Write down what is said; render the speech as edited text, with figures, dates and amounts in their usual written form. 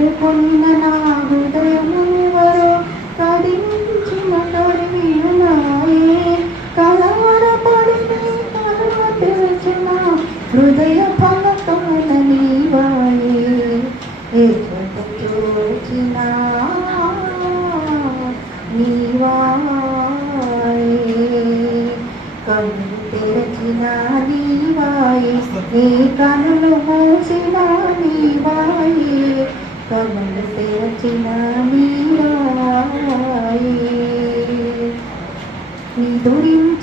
మేలుకొన్న నా హృదయమువరో కదిలించిన తొడివియునాయే కలవరపడి తలువ తెరచిన హృదయ ఫలకముల నీవాయే ఎదుట చూచిన నీవాయే కన్ను తెరచిన నీవాయే నీ కనులు మూసిన నీవాయే కన్నులు తెరచిన నీవాయే నిదురింపు